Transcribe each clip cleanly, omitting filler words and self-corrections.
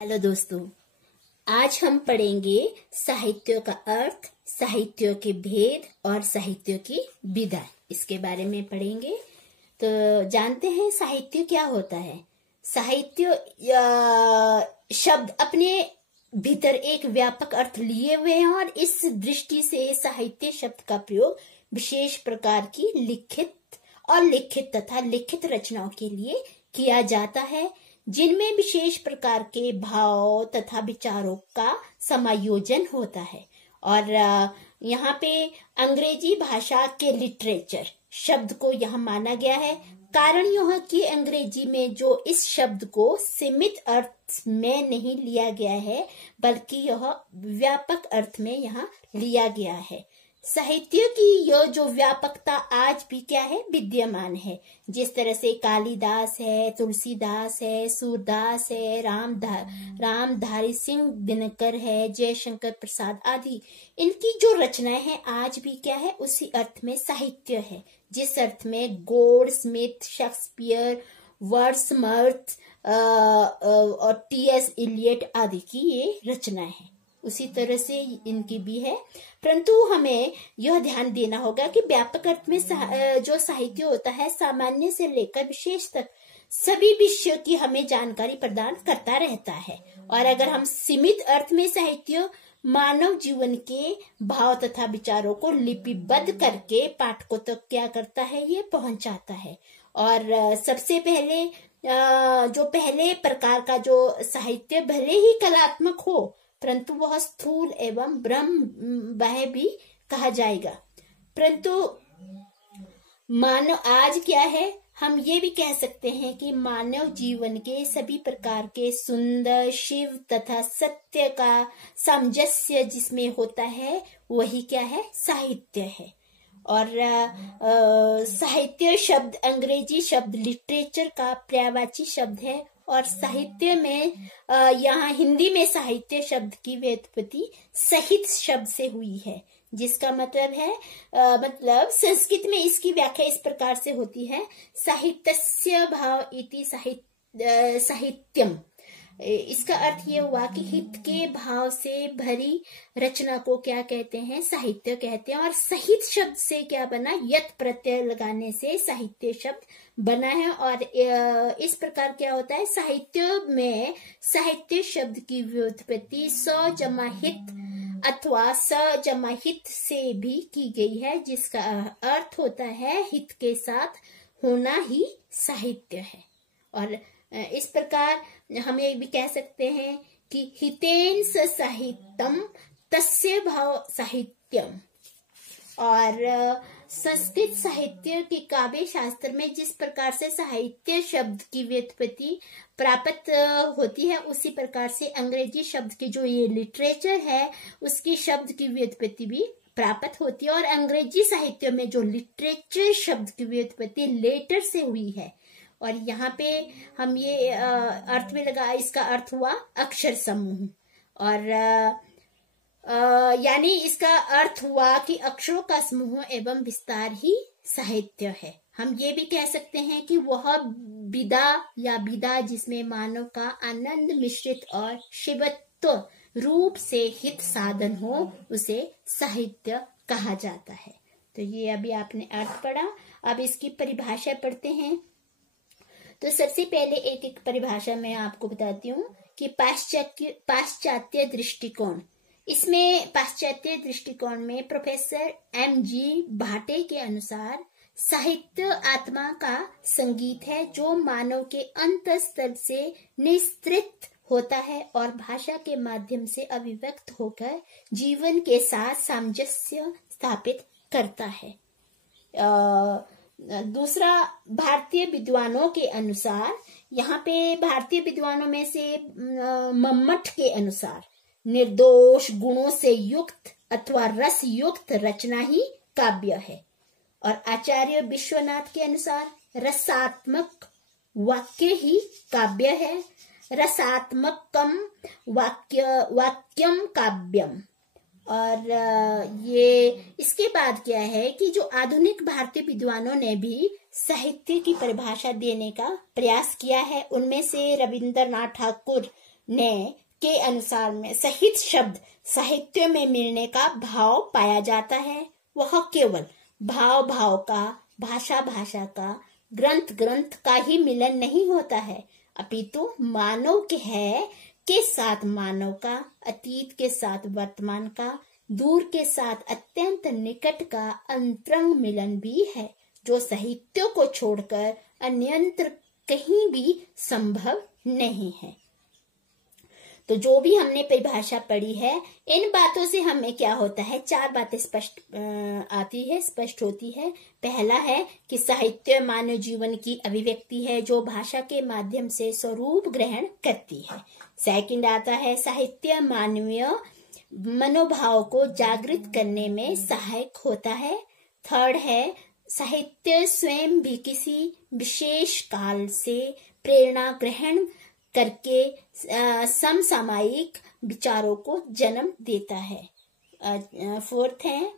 Hello दोस्तों, आज हम पढ़ेंगे साहित्य का अर्थ, साहित्य के भेद और साहित्य की विधा। इसके बारे में पढ़ेंगे। तो जानते हैं साहित्य क्या होता है। साहित्य शब्द अपने भीतर एक व्यापक अर्थ लिए हुए हैं और इस दृष्टि से साहित्य शब्द का प्रयोग विशेष प्रकार की लिखित तथा लिखित रचनाओं के लिए किया जाता है, जिनमें विशेष प्रकार के भाव तथा विचारों का समायोजन होता है। और यहाँ पे अंग्रेजी भाषा के लिटरेचर शब्द को यहाँ माना गया है। कारण यह कि अंग्रेजी में जो इस शब्द को सीमित अर्थ में नहीं लिया गया है, बल्कि यह व्यापक अर्थ में यहाँ लिया गया है। साहित्य की यह जो व्यापकता आज भी क्या है, विद्यमान है। जिस तरह से कालिदास है, तुलसीदास है, सूरदास है, रामधारी सिंह दिनकर है, जयशंकर प्रसाद आदि, इनकी जो रचनाएं हैं आज भी क्या है, उसी अर्थ में साहित्य है। जिस अर्थ में गोल्डस्मिथ, शेक्सपियर, वर्ड्सवर्थ और टी.एस. इलियट आदि की ये रचनाएं हैं, उसी तरह से इनकी भी है। परंतु हमें यह ध्यान देना होगा कि व्यापक अर्थ में जो साहित्य होता है, सामान्य से लेकर विशेष तक सभी विषयों की हमें जानकारी प्रदान करता रहता है। और अगर हम सीमित अर्थ में साहित्य मानव जीवन के भाव तथा विचारों को लिपिबद्ध करके पाठकों तक क्या करता है, ये पहुंचाता है। और सबसे पहले जो पहले प्रकार का जो साहित्य भले ही कलात्मक हो, परंतु वह स्थूल एवं ब्रह्मबाह्य भी कहा जाएगा। परंतु मानव आज क्या है, हम ये भी कह सकते हैं कि मानव जीवन के सभी प्रकार के सुंदर, शिव तथा सत्य का सामंजस्य जिसमें होता है, वही क्या है, साहित्य है। और साहित्य शब्द अंग्रेजी शब्द लिटरेचर का पर्यायवाची शब्द है। और साहित्य में यहाँ हिंदी में साहित्य शब्द की व्युत्पत्ति सहित शब्द से हुई है, जिसका मतलब है मतलब संस्कृत में इसकी व्याख्या इस प्रकार से होती है, साहित्यस्य भाव इति साहित्यम। इसका अर्थ ये हुआ कि हित के भाव से भरी रचना को क्या कहते हैं, साहित्य कहते हैं। और सहित शब्द से क्या बना, यत प्रत्यय लगाने से साहित्य शब्द बना है। और इस प्रकार क्या होता है, साहित्य में साहित्य शब्द की व्युत्पत्ति स जमा हित अथवा स जमा हित से भी की गई है, जिसका अर्थ होता है हित के साथ होना ही साहित्य है। और इस प्रकार हम ये भी कह सकते हैं कि हितेन स साहित्यम तस्य भाव साहित्यम। और संस्कृत साहित्य के काव्य शास्त्र में जिस प्रकार से साहित्य शब्द की व्युत्पत्ति प्राप्त होती है, उसी प्रकार से अंग्रेजी शब्द की जो ये लिटरेचर है, उसकी शब्द की व्युत्पत्ति भी प्राप्त होती है। और अंग्रेजी साहित्य में जो लिटरेचर शब्द की व्युत्पत्ति लेटर से हुई है। और यहाँ पे हम ये अर्थ में लगा, इसका अर्थ हुआ अक्षर समूह। और यानी इसका अर्थ हुआ कि अक्षरों का समूह एवं विस्तार ही साहित्य है। हम ये भी कह सकते हैं कि वह विधा जिसमें मानव का आनंद मिश्रित और शिवत्व रूप से हित साधन हो, उसे साहित्य कहा जाता है। तो ये अभी आपने अर्थ पढ़ा। अब इसकी परिभाषा पढ़ते हैं। तो सबसे पहले एक एक परिभाषा मैं आपको बताती हूँ कि पाश्चात्य दृष्टिकोण। इसमें पाश्चात्य दृष्टिकोण में प्रोफेसर M.G. भाटे के अनुसार साहित्य आत्मा का संगीत है, जो मानव के अंतःस्तर से निस्तृत होता है और भाषा के माध्यम से अभिव्यक्त होकर जीवन के साथ सामंजस्य स्थापित करता है। दूसरा, भारतीय विद्वानों के अनुसार, यहाँ पे भारतीय विद्वानों में से मम्मट के अनुसार निर्दोष गुणों से युक्त अथवा रस युक्त रचना ही काव्य है। और आचार्य विश्वनाथ के अनुसार रसात्मक वाक्य ही काव्य है। रसात्मकम वाक्यम काव्यम। और ये इसके बाद क्या है कि जो आधुनिक भारतीय विद्वानों ने भी साहित्य की परिभाषा देने का प्रयास किया है, उनमें से रविंद्रनाथ ठाकुर ने के अनुसार में सहित शब्द साहित्य में मिलने का भाव पाया जाता है, वह केवल भाव भाव का, भाषा भाषा का, ग्रंथ ग्रंथ का ही मिलन नहीं होता है, अपितु मानव के साथ मानव का, अतीत के साथ वर्तमान का, दूर के साथ अत्यंत निकट का अंतरंग मिलन भी है, जो साहित्य को छोड़कर अन्यत्र कहीं भी संभव नहीं है। तो जो भी हमने परिभाषा पढ़ी है, इन बातों से हमें क्या होता है, 4 बातें स्पष्ट होती है। पहला है कि साहित्य मानव जीवन की अभिव्यक्ति है जो भाषा के माध्यम से स्वरूप ग्रहण करती है। सेकंड आता है साहित्य मानवीय मनोभाव को जागृत करने में सहायक होता है। थर्ड है साहित्य स्वयं भी किसी विशेष काल से प्रेरणा ग्रहण करके समसामयिक विचारों को जन्म देता है। फोर्थ है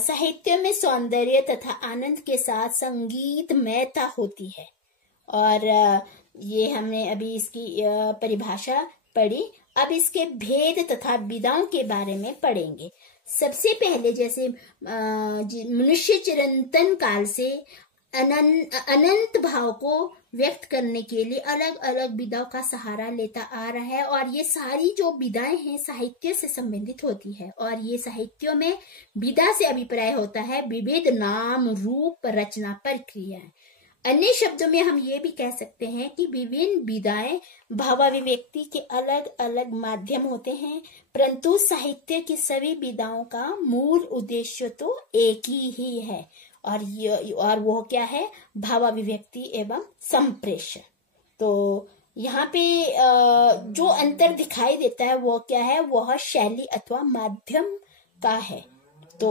साहित्य में सौंदर्य तथा आनंद के साथ संगीतमयता होती है। और ये हमने अभी इसकी परिभाषा पढ़ी। अब इसके भेद तथा विधाओं के बारे में पढ़ेंगे। सबसे पहले जैसे मनुष्य चिरंतन काल से अनंत भाव को व्यक्त करने के लिए अलग अलग विधाओं का सहारा लेता आ रहा है, और ये सारी जो विधाएं हैं साहित्य से संबंधित होती है। और ये साहित्यों में विधा से अभिप्राय होता है विविध नाम रूप रचना प्रक्रिया। अन्य शब्दों में हम ये भी कह सकते हैं कि विभिन्न विधाएं भावाभिव्यक्ति के अलग अलग माध्यम होते हैं, परंतु साहित्य की सभी विधाओं का मूल उद्देश्य तो एक ही है, और वो क्या है, भावाभिव्यक्ति एवं संप्रेषण। तो यहाँ पे जो अंतर दिखाई देता है वो क्या है, वह शैली अथवा माध्यम का है। तो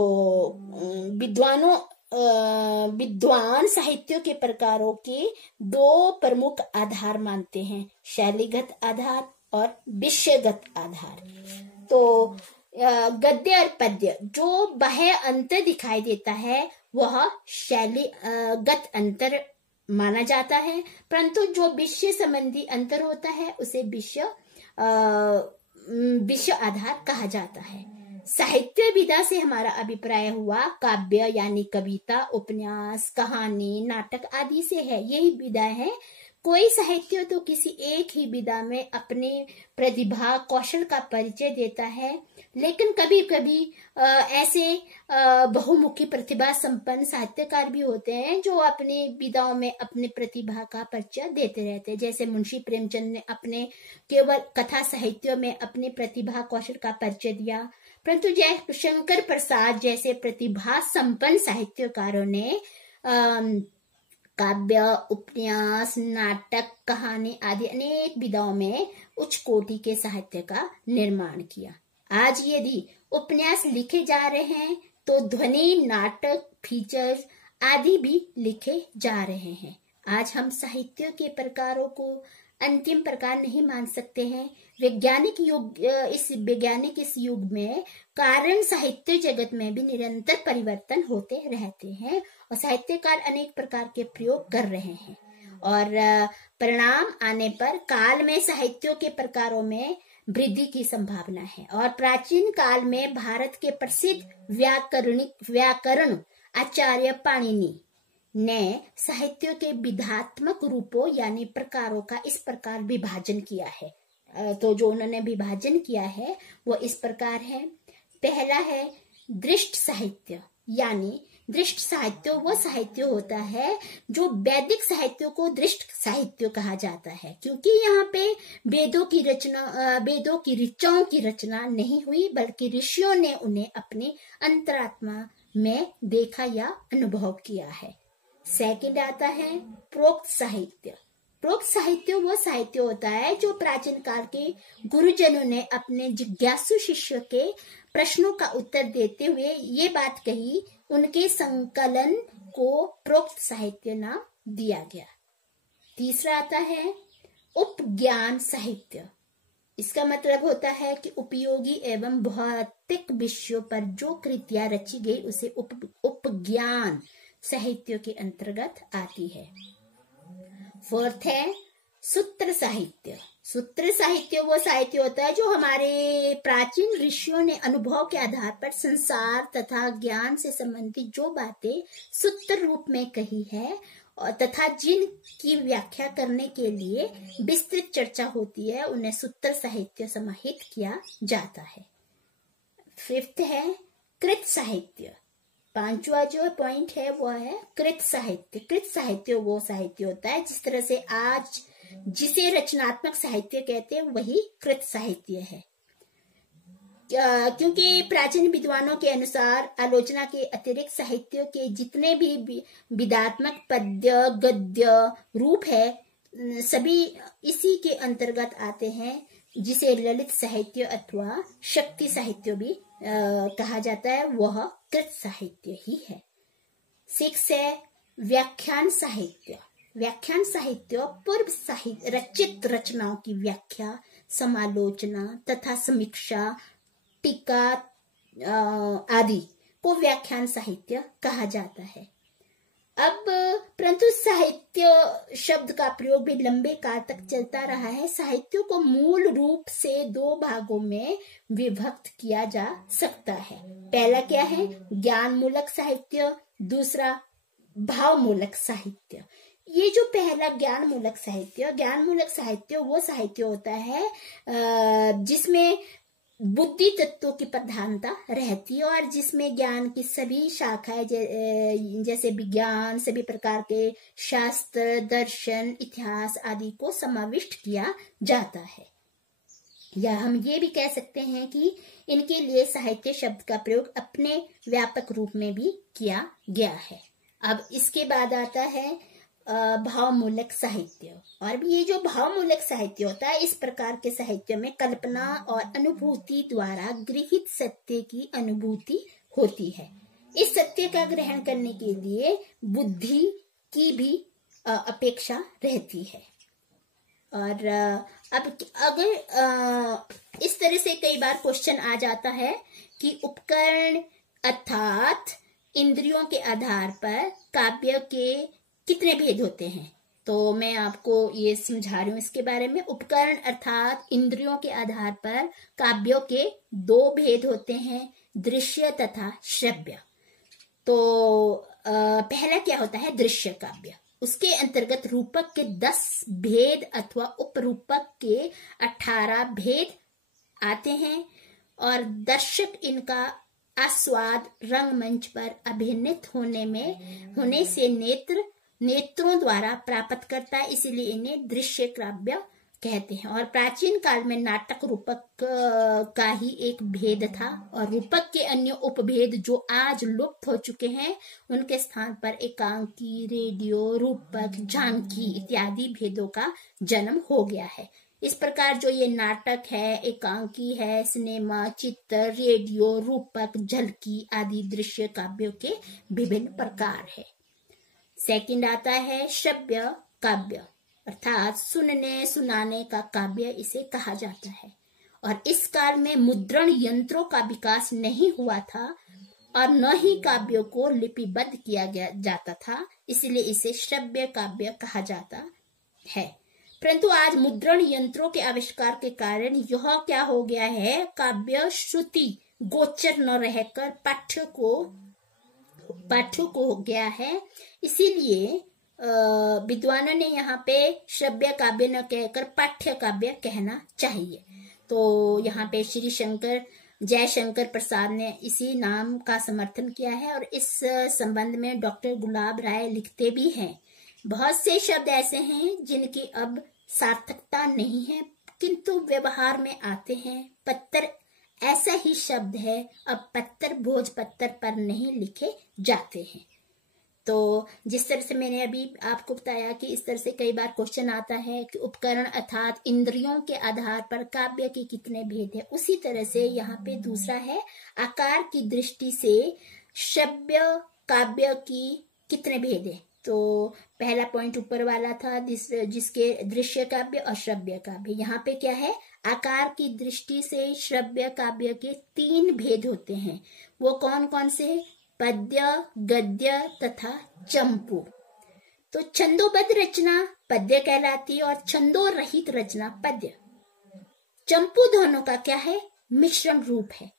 विद्वान साहित्य के प्रकारों के 2 प्रमुख आधार मानते हैं, शैलीगत आधार और विषयगत आधार। तो गद्य और पद्य जो बाह्य अंतर दिखाई देता है वह शैलीगत अंतर माना जाता है, परंतु जो विषय संबंधी अंतर होता है उसे विषय आधार कहा जाता है। साहित्य विधा से हमारा अभिप्राय हुआ काव्य यानी कविता, उपन्यास, कहानी, नाटक आदि से है। यही विधा है। कोई साहित्य तो किसी एक ही विधा में अपने प्रतिभा कौशल का परिचय देता है, लेकिन कभी कभी ऐसे बहुमुखी प्रतिभा संपन्न साहित्यकार भी होते हैं जो अपने विधाओं में अपने प्रतिभा का परिचय देते रहते हैं। जैसे मुंशी प्रेमचंद ने अपने केवल कथा साहित्य में अपनी प्रतिभा कौशल का परिचय दिया, परंतु जयशंकर प्रसाद जैसे प्रतिभा संपन्न साहित्यकारों ने काव्य, उपन्यास, नाटक, कहानी आदि अनेक विधाओं में उच्च कोटि के साहित्य का निर्माण किया। आज यदि उपन्यास लिखे जा रहे हैं तो ध्वनि, नाटक, फीचर्स आदि भी लिखे जा रहे हैं। आज हम साहित्य के प्रकारों को अंतिम प्रकार नहीं मान सकते हैं। वैज्ञानिक इस युग में कारण साहित्य जगत में भी निरंतर परिवर्तन होते रहते हैं और साहित्यकार अनेक प्रकार के प्रयोग कर रहे हैं, और परिणाम आने पर काल में साहित्यों के प्रकारों में वृद्धि की संभावना है। और प्राचीन काल में भारत के प्रसिद्ध व्याकरण आचार्य पाणिनि ने साहित्य के विधात्मक रूपों यानी प्रकारों का इस प्रकार विभाजन किया है। तो जो उन्होंने विभाजन किया है वो इस प्रकार है। पहला है दृष्ट साहित्य, यानी दृष्ट साहित्य वो साहित्य होता है जो वैदिक साहित्य को दृष्ट साहित्य कहा जाता है, क्योंकि यहाँ पे वेदों की ऋचाओं की रचना नहीं हुई, बल्कि ऋषियों ने उन्हें अपने अंतरात्मा में देखा या अनुभव किया है। सेकंड आता है प्रोक्त साहित्य। प्रोक्त साहित्य वो साहित्य होता है जो प्राचीन काल के गुरुजनों ने अपने जिज्ञासु शिष्य के प्रश्नों का उत्तर देते हुए ये बात कही, उनके संकलन को प्रोक्त साहित्य नाम दिया गया। तीसरा आता है उपज्ञान साहित्य। इसका मतलब होता है कि उपयोगी एवं भौतिक विषयों पर जो कृतियां रची गई उसे उपज्ञान साहित्य के अंतर्गत आती है। फोर्थ है सूत्र साहित्य। सूत्र साहित्य वो साहित्य होता है जो हमारे प्राचीन ऋषियों ने अनुभव के आधार पर संसार तथा ज्ञान से संबंधित जो बातें सूत्र रूप में कही है और तथा जिनकी व्याख्या करने के लिए विस्तृत चर्चा होती है उन्हें सूत्र साहित्य समाहित किया जाता है। 5th है कृत साहित्य। 5वां जो पॉइंट है वो है कृत साहित्य। कृत साहित्य वो साहित्य होता है जिस तरह से आज जिसे रचनात्मक साहित्य कहते हैं वही कृत साहित्य है। क्योंकि प्राचीन विद्वानों के अनुसार आलोचना के अतिरिक्त साहित्य के जितने भी विधात्मक पद्य गद्य रूप है सभी इसी के अंतर्गत आते हैं, जिसे ललित साहित्य अथवा शक्ति साहित्य भी कहा जाता है, वह कृत साहित्य ही है। 6 है व्याख्यान साहित्य। व्याख्यान साहित्य पूर्व साहित्य रचित रचनाओं की व्याख्या, समालोचना तथा समीक्षा, टीका आदि को व्याख्यान साहित्य कहा जाता है। अब परंतु साहित्य शब्द का प्रयोग भी लंबे काल तक चलता रहा है। साहित्य को मूल रूप से 2 भागों में विभक्त किया जा सकता है। पहला क्या है? ज्ञान मूलक साहित्य, दूसरा भाव मूलक साहित्य। ये जो पहला ज्ञान मूलक साहित्य वो साहित्य होता है जिसमें बुद्धि तत्वों की प्रधानता रहती है और जिसमें ज्ञान की सभी शाखाएं जैसे विज्ञान, सभी प्रकार के शास्त्र, दर्शन, इतिहास आदि को समाविष्ट किया जाता है। या हम ये भी कह सकते हैं कि इनके लिए साहित्य शब्द का प्रयोग अपने व्यापक रूप में भी किया गया है। अब इसके बाद आता है भावमूलक साहित्य। और ये जो भावमूलक साहित्य होता है, इस प्रकार के साहित्य में कल्पना और अनुभूति द्वारा गृहीत सत्य की अनुभूति होती है। इस सत्य का ग्रहण करने के लिए बुद्धि की भी अपेक्षा रहती है। और अब अगर इस तरह से कई बार क्वेश्चन आ जाता है कि उपकरण अर्थात इंद्रियों के आधार पर काव्य के कितने भेद होते हैं, तो मैं आपको ये समझा रही हूँ इसके बारे में। उपकरण अर्थात इंद्रियों के आधार पर काव्यों के 2 भेद होते हैं, दृश्य तथा श्रव्य। तो पहला क्या होता है? दृश्य काव्य। उसके अंतर्गत रूपक के 10 भेद अथवा उपरूपक के 18 भेद आते हैं और दर्शक इनका आस्वाद रंगमंच पर अभिनीत होने से नेत्रों द्वारा प्राप्त करता है, इसीलिए इन्हें दृश्य काव्य कहते हैं। और प्राचीन काल में नाटक रूपक का ही एक भेद था और रूपक के अन्य उपभेद जो आज लुप्त हो चुके हैं उनके स्थान पर एकांकी, रेडियो, रूपक, झांकी इत्यादि भेदों का जन्म हो गया है। इस प्रकार जो ये नाटक है, एकांकी है, सिनेमा, चित्र, रेडियो, रूपक, झलकी आदि दृश्य काव्यों के विभिन्न प्रकार है। सेकंड आता है श्रव्य काव्य, अर्थात सुनने सुनाने का काव्य इसे कहा जाता है। और इस काल में मुद्रण यंत्रों का विकास नहीं हुआ था और न ही काव्यों को लिपिबद्ध किया जाता था, इसलिए इसे श्रव्य काव्य कहा जाता है। परंतु आज मुद्रण यंत्रों के आविष्कार के कारण यह क्या हो गया है, काव्य श्रुति गोचर न रहकर पाठ्य को हो गया है। इसीलिए विद्वानों ने यहाँ पे श्रव्य काव्य न कहकर पाठ्य काव्य कहना चाहिए। तो यहाँ पे श्री जयशंकर प्रसाद ने इसी नाम का समर्थन किया है और इस संबंध में डॉक्टर गुलाब राय लिखते भी हैं। बहुत से शब्द ऐसे हैं जिनकी अब सार्थकता नहीं है किंतु व्यवहार में आते हैं। पत्थर ऐसा ही शब्द है, अब पत्थर भोजपत्र पर नहीं लिखे जाते हैं। तो जिस तरह से मैंने अभी आपको बताया कि इस तरह से कई बार क्वेश्चन आता है कि उपकरण अर्थात इंद्रियों के आधार पर काव्य के कितने भेद है, उसी तरह से यहाँ पे दूसरा है आकार की दृष्टि से श्रव्य काव्य की कितने भेद है। तो पहला पॉइंट ऊपर वाला था जिसके दृश्य काव्य और श्रव्य काव्य। यहाँ पे क्या है, आकार की दृष्टि से श्रव्य काव्य के 3 भेद होते हैं। वो कौन कौन से? पद्य, गद्य तथा चंपू। तो छंदोबद्ध रचना पद्य कहलाती है और छंदो रहित रचना पद्य। चंपू दोनों का क्या है, मिश्रण रूप है।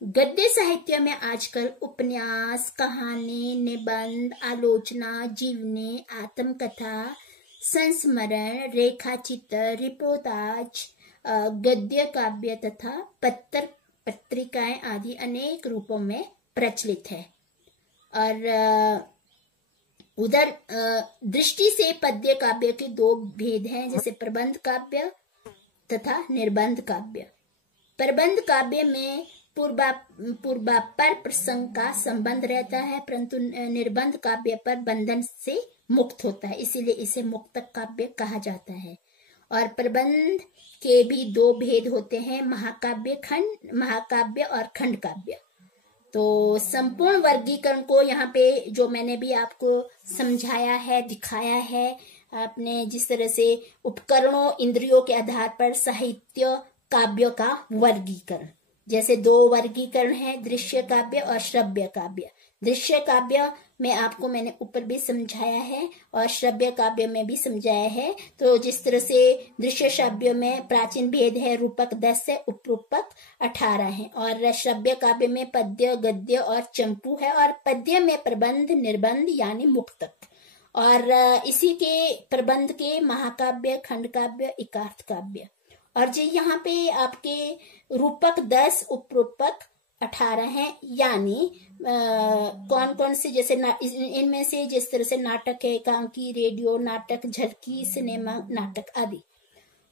गद्य साहित्य में आजकल उपन्यास, कहानी, निबंध, आलोचना, जीवनी, आत्मकथा, संस्मरण, रेखाचित्र, रिपोर्टाज, गद्य काव्य तथा पत्र पत्रिकाएं आदि अनेक रूपों में प्रचलित है। और उधर दृष्टि से पद्य काव्य के दो भेद हैं, जैसे प्रबंध काव्य तथा निर्बंध काव्य। प्रबंध काव्य में पूर्वापर प्रसंग का संबंध रहता है, परंतु निर्बंध काव्य पर बंधन से मुक्त होता है, इसीलिए इसे मुक्तक काव्य कहा जाता है। और प्रबंध के भी दो भेद होते हैं, महाकाव्य और खंड काव्य। तो संपूर्ण वर्गीकरण को यहाँ पे जो मैंने भी आपको समझाया है, दिखाया है, आपने जिस तरह से उपकरणों, इंद्रियों के आधार पर साहित्य काव्यों का वर्गीकरण, जैसे दो वर्गीकरण है, दृश्य काव्य और श्रव्य काव्य। दृश्य काव्य में आपको मैंने ऊपर भी समझाया है और श्रव्य काव्य में भी समझाया है। तो जिस तरह से दृश्य काव्य में प्राचीन भेद है, रूपक 10 है, उपरूपक 18 है, और श्रव्य काव्य में पद्य, गद्य और चंपू है, और पद्य में प्रबंध, निर्बंध यानी मुक्तक, और इसी के प्रबंध के महाकाव्य, खंड काव्य, एकार्थ काव्य। और जो यहाँ पे आपके रूपक 10, उपरूपक 18 हैं, यानी कौन कौन से, जैसे इनमें से जिस तरह से नाटक है, एकांकी, रेडियो नाटक, झलकी, सिनेमा नाटक आदि।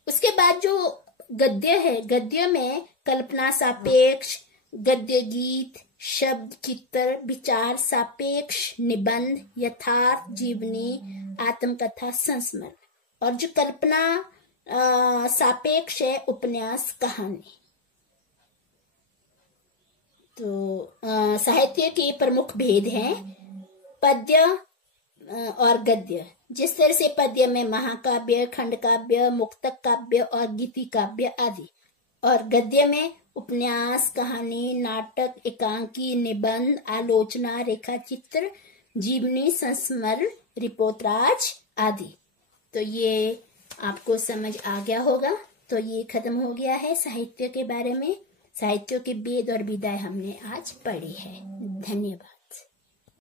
उसके बाद जो गद्य है, गद्य में कल्पना सापेक्ष, गद्य गीत, शब्द, चित्र, विचार सापेक्ष, निबंध, यथार्थ, जीवनी, आत्मकथा, संस्मरण। और जो कल्पना सापेक्ष है, उपन्यास, कहानी। तो साहित्य के प्रमुख भेद हैं पद्य और गद्य। जिस तरह से पद्य में महाकाव्य, खंड काव्य, मुक्तक काव्य और गीति काव्य आदि, और गद्य में उपन्यास, कहानी, नाटक, एकांकी, निबंध, आलोचना, रेखाचित्र, जीवनी, संस्मरण, रिपोर्टाज आदि। तो ये आपको समझ आ गया होगा। तो ये खत्म हो गया है साहित्य के बारे में। साहित्य के भेद और विधाएं हमने आज पढ़ी है। धन्यवाद।